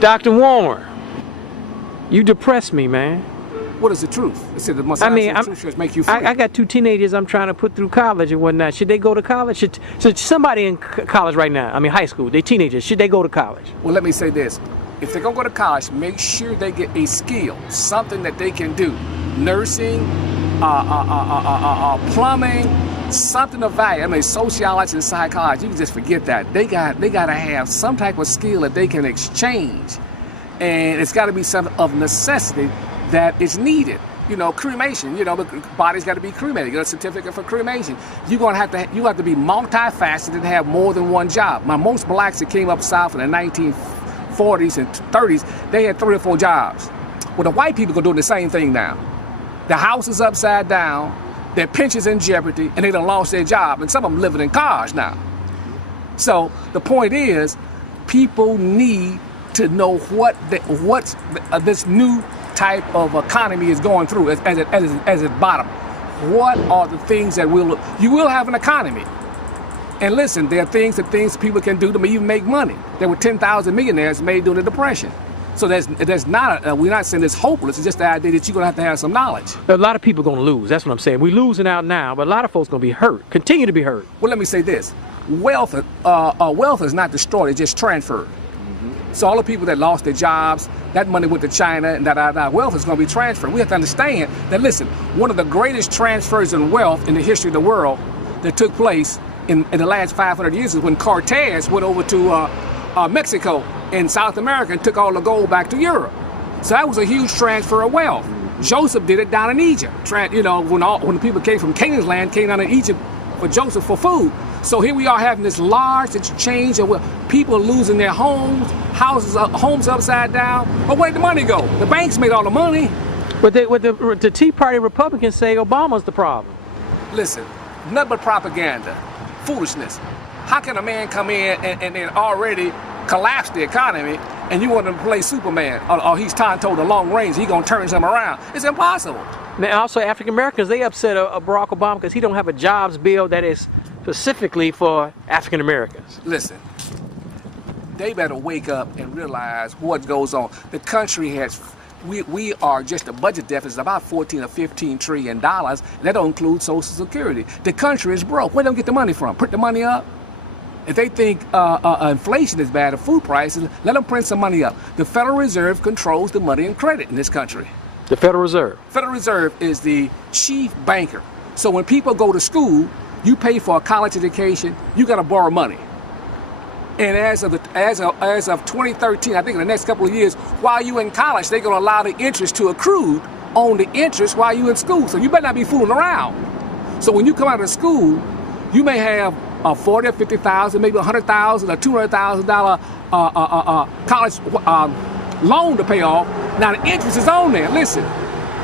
Dr. Warren, you depress me, man. What is the truth? I mean, truth make you free. I got 2 teenagers I'm trying to put through college and whatnot. Should they go to college? Should somebody in college right now, I mean high school, they teenagers, should they go to college? Well, let me say this. If they're going to go to college, make sure they get a skill, something that they can do. Nursing, plumbing, something of value. I mean, sociology and psychology, you can just forget that. They got to have some type of skill that they can exchange. And it's got to be something of necessity that is needed. You know, cremation, you know, the body's got to be cremated. You get a certificate for cremation. You have to be multifaceted and have more than one job. Now, most blacks that came up south in the 1940s and 30s, they had 3 or 4 jobs. Well, the white people are doing the same thing now. The house is upside down, their pension's in jeopardy, and they done lost their job, and some of them living in cars now. So the point is, people need to know what this new type of economy is going through as its bottom. What are the things that you will have an economy? And listen, there are things people can do to even make money. There were 10,000 millionaires made during the Depression. So there's not we're not saying it's hopeless. It's just the idea that you're gonna have to have some knowledge. A lot of people are gonna lose. That's what I'm saying. We're losing out now, but a lot of folks gonna be hurt. Continue to be hurt. Well, let me say this: wealth is not destroyed; it's just transferred. So all the people that lost their jobs, that money went to China, and that wealth is going to be transferred. We have to understand that, listen, one of the greatest transfers in wealth in the history of the world that took place in the last 500 years is when Cortez went over to Mexico in South America and took all the gold back to Europe. So that was a huge transfer of wealth. Joseph did it down in Egypt. You know, when the people came from Canaan's land, came down to Egypt for Joseph for food. So here we are having this large exchange of people losing their homes, homes upside down. But where'd the money go? The banks made all the money. But the Tea Party Republicans say Obama's the problem. Listen, nothing but propaganda, foolishness. How can a man come in and then already collapse the economy, and you want him to play Superman, or he's told the long range, he's gonna turn something around? It's impossible. Now, also African Americans, they upset Barack Obama because he don't have a jobs bill that is specifically for African Americans. Listen, they better wake up and realize what goes on. The country has, we are just a budget deficit about 14 or 15 trillion dollars. That don't include Social Security. The country is broke. Where do they get the money from? Print the money up? If they think inflation is bad or food prices, let them print some money up. The Federal Reserve controls the money and credit in this country. The Federal Reserve? Federal Reserve is the chief banker. So when people go to school, you pay for a college education, you got to borrow money. And as of 2013, I think in the next couple of years, while you in college, they're going to allow the interest to accrue on the interest while you in school. So you better not be fooling around. So when you come out of school, you may have a $40,000 or $50,000, maybe $100,000 or $200,000 college loan to pay off. Now the interest is on there. Listen,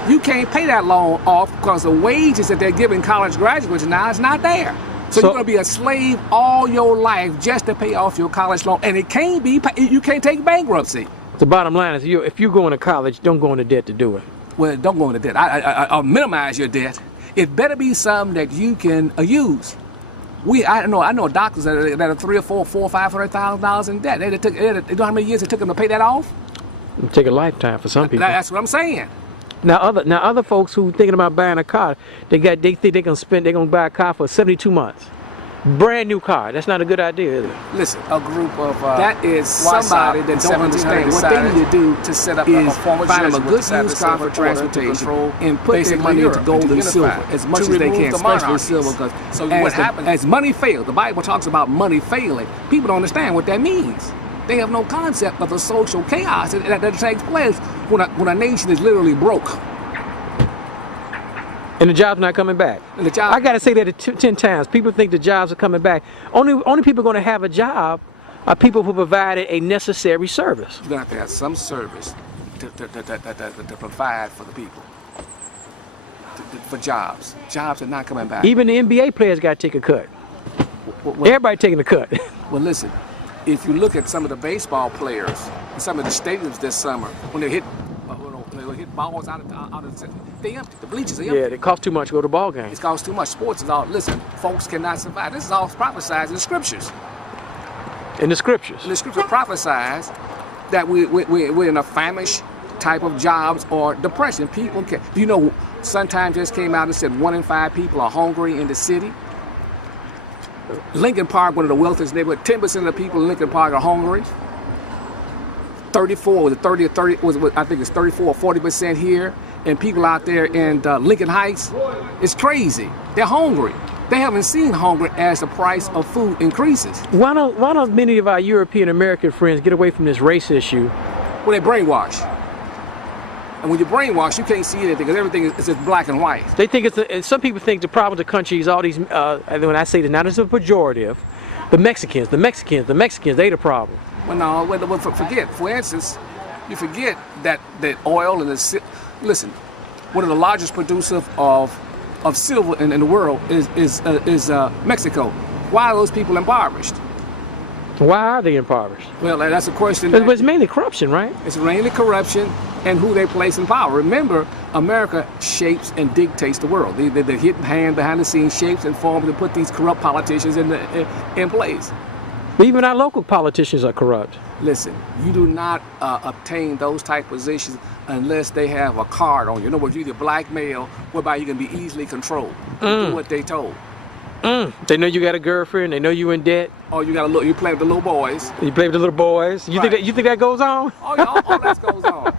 you can't pay that loan off because the wages that they're giving college graduates now is not there. So you're going to be a slave all your life just to pay off your college loan, and it can't be. You can't take bankruptcy. The bottom line is, if you're going to college, don't go into debt to do it. Well, don't go into debt. I'll minimize your debt. It better be something that you can use. I know doctors that are $300,000 or $400,000 or $500,000 in debt. You know how many years it took them to pay that off? It'll take a lifetime for some people. That's what I'm saying. Now other folks who thinking about buying a car, they think they're gonna buy a car for 72 months. Brand new car. That's not a good idea, is it? Listen, a group of that is somebody that don't understand what they need to do to set up is find them a good used car for transportation and put their money into gold and silver as much as they can, especially silver, because as money fails, the Bible talks about money failing. People don't understand what that means. They have no concept of the social chaos that takes place when a nation is literally broke. And the job's not coming back. I got to say that 10 times. People think the jobs are coming back. Only people going to have a job are people who provided a necessary service. You're going to have some service to provide for the people. For jobs. Jobs are not coming back. Even the NBA players got to take a cut. Everybody taking a cut. Well, listen. If you look at some of the baseball players in some of the stadiums this summer, when they hit balls out of they empty. The bleachers are empty. Yeah, it costs too much to go to ball games. It costs too much. Sports is all. Listen, folks cannot survive. This is all prophesied in the scriptures. In the scriptures. In the scripture prophesies that we're in a famish type of jobs or depression. People can, you know, Sun-Times just came out and said 1 in 5 people are hungry in the city. Lincoln Park, one of the wealthiest neighborhoods, 10% of the people in Lincoln Park are hungry. 34 was it 30 or 30 was I think it's 34 or 40% here, and people out there in Lincoln Heights, it's crazy. They're hungry. They haven't seen hunger as the price of food increases. Why don't many of our European American friends get away from this race issue? Well, they brainwash. And when you're brainwashed, you can't see anything because everything is just black and white. They think some people think the problem with the country is all these, and when I say this, not as a pejorative, the Mexicans, they the problem. Well, no, forget. For instance, you forget that oil and listen, one of the largest producers of silver in the world is Mexico. Why are those people impoverished? Why are they impoverished? Well, that's a question. But it's mainly corruption, right? It's mainly corruption and who they place in power. Remember, America shapes and dictates the world. The hidden hand behind the scenes shapes and forms to put these corrupt politicians in place. But even our local politicians are corrupt. Listen, you do not obtain those type positions unless they have a card on you. In other words, you either blackmail, whereby you can be easily controlled. Do what they told. They know you got a girlfriend. They know you in debt. Oh, you got you play with the little boys. You play with the little boys. You Right. think that goes on? Oh, yeah, all that goes on.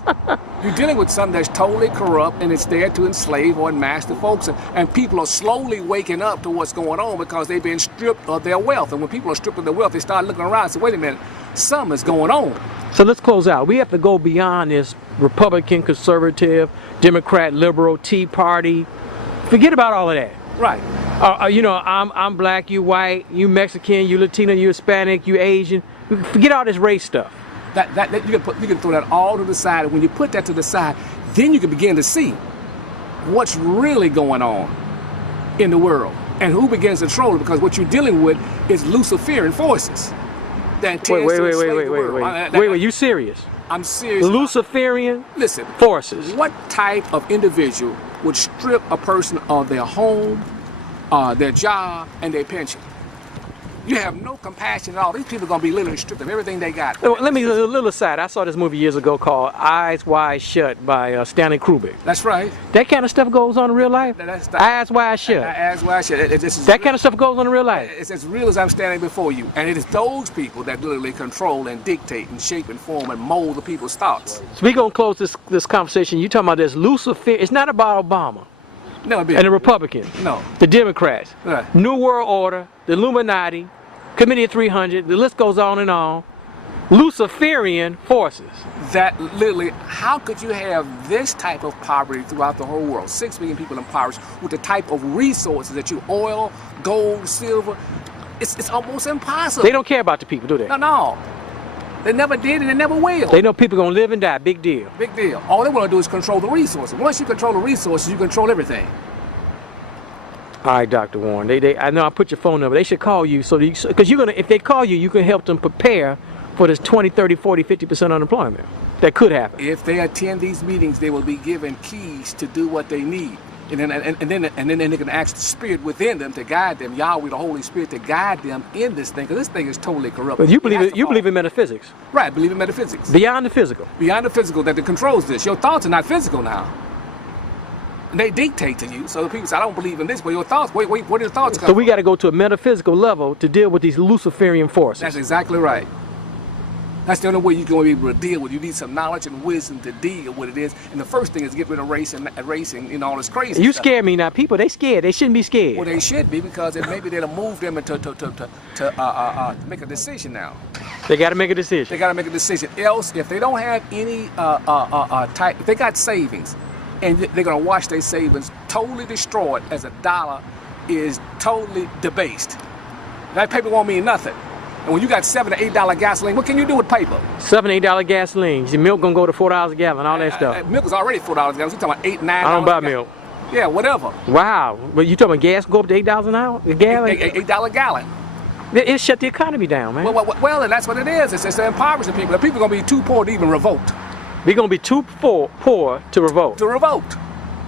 You're dealing with something that's totally corrupt, and it's there to enslave or master folks. And people are slowly waking up to what's going on because they've been stripped of their wealth. And when people are stripped of their wealth, they start looking around and say, wait a minute, something is going on. So let's close out. We have to go beyond this Republican, conservative, Democrat, liberal, Tea Party. Forget about all of that. Right. You know, I'm black, you white, you Mexican, you Latino, you Hispanic, you Asian. Forget all this race stuff. That you can throw that all to the side. And when you put that to the side, then you can begin to see what's really going on in the world and who begins to control it. Because what you're dealing with is Luciferian forces. That Wait, you serious? I'm serious. Luciferian Listen, forces. What type of individual would strip a person of their home, their job, and their pension? You have no compassion at all. These people are going to be literally stripped of everything they got. Let me, a little aside. I saw this movie years ago called Eyes Wide Shut by Stanley Kubrick. That's right. That kind of stuff goes on in real life? Eyes Wide Shut. Eyes Wide Shut. That kind of stuff goes on in real life? It's as real as I'm standing before you. And it is those people that literally control and dictate and shape and form and mold the people's thoughts. So we're going to close this conversation. You're talking about this Lucifer. It's not about Obama. Never been. And the Republicans. No. The Democrats. Right. New World Order. The Illuminati. Committee of 300. The list goes on and on. Luciferian forces. That literally, how could you have this type of poverty throughout the whole world? 6 million people impoverished with the type of resources that you oil, gold, silver. It's almost impossible. They don't care about the people, do they? No. They never did and they never will. They know people gonna live and die. Big deal. Big deal. All they want to do is control the resources. Once you control the resources, you control everything. All right, Dr. Warren. I know I put your phone number. They should call you because if they call you, you can help them prepare for this 20, 30, 40, 50% unemployment. That could happen. If they attend these meetings, they will be given keys to do what they need. And then they can ask the Spirit within them to guide them, Yahweh, the Holy Spirit, to guide them in this thing, because this thing is totally corrupt. But you believe in metaphysics. Right, I believe in metaphysics. Beyond the physical. Beyond the physical that controls this. Your thoughts are not physical now. They dictate to you. So the people say, I don't believe in this, but your thoughts, wait, where do your thoughts come So from? we got to go to a metaphysical level to deal with these Luciferian forces. That's exactly right. That's the only way you're going to be able to deal with it. You need some knowledge and wisdom to deal with what it is. And the first thing is get rid of racing and all this crazy You stuff. scare me now. People, they scared. They shouldn't be scared. Well, they should be, because maybe they'll move them to make a decision now. They got to make a decision. They got to make a decision. Else, if they don't have any type, if they got savings, and they're going to watch their savings totally destroyed as a dollar is totally debased. That paper won't mean nothing. And when you got $7 to $8 gasoline, what can you do with paper? $7, $8 gasoline. Your milk gonna go to $4 a gallon. All that stuff. Milk is already $4 a gallon. You're talking about $8, $9. I don't buy milk. Yeah, whatever. Wow. But you talking about gas go up to $8 an hour? A gallon? $8 a gallon. It shut the economy down, man. Well, and that's what it is. It's impoverishing people. The people are going to be too poor to even revolt. We're gonna be too poor to revolt.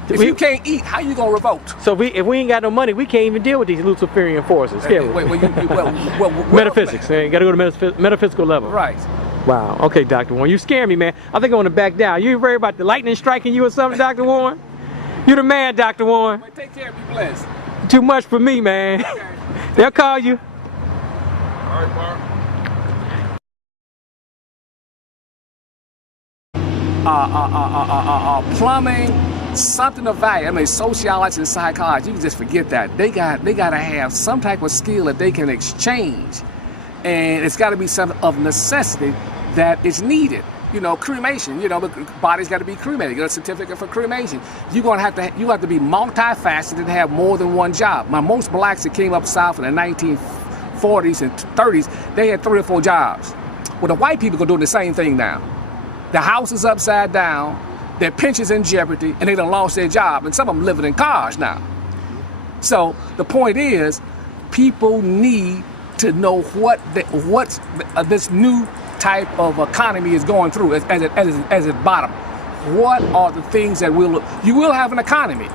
If you can't eat, how you gonna revolt? So if we ain't got no money, we can't even deal with these Luciferian forces. Can we? Metaphysics. You got to go to metaphysical level. Right. Wow. Okay, Dr. Warren, you scare me, man. I think I want to back down. You worried about the lightning striking you or something, Dr. Warren? You're the man, Dr. Warren. Well, take care, be blessed. Too much for me, man. Okay. They'll call you. All right, Mark. Plumbing, something of value. I mean, sociologists and psychologists, you can just forget that. They got to have some type of skill that they can exchange. And it's got to be something of necessity that is needed. You know, cremation, you know, the body's got to be cremated. You get a certificate for cremation. You have to be multifaceted and have more than one job. Now, most blacks that came up south in the 1940s and 30s, they had 3 or 4 jobs. Well, the white people are doing the same thing now. The house is upside down, their pension's in jeopardy, and they done lost their job. And some of them living in cars now. So the point is, people need to know what this new type of economy is going through as it bottom. What are the things that you will have an economy?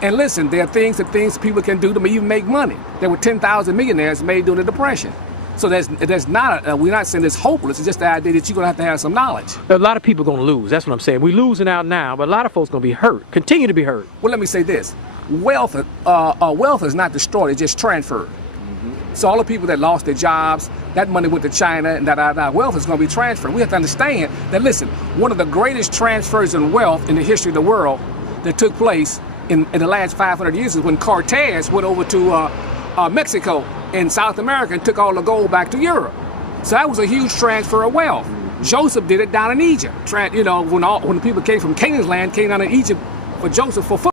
And listen, there are things people can do to even make money. There were 10,000 millionaires made during the Depression. So there's not we're not saying it's hopeless. It's just the idea that you're gonna have to have some knowledge. A lot of people are gonna lose. That's what I'm saying. We're losing out now, but a lot of folks gonna be hurt. Continue to be hurt. Well, let me say this: wealth is not destroyed; it's just transferred. So all the people that lost their jobs, that money went to China, and that wealth is going to be transferred. We have to understand that, listen, one of the greatest transfers in wealth in the history of the world that took place in the last 500 years is when Cortez went over to Mexico in South America and took all the gold back to Europe. So that was a huge transfer of wealth. Joseph did it down in Egypt. You know, when the people came from Canaan's land, came down to Egypt for Joseph for food.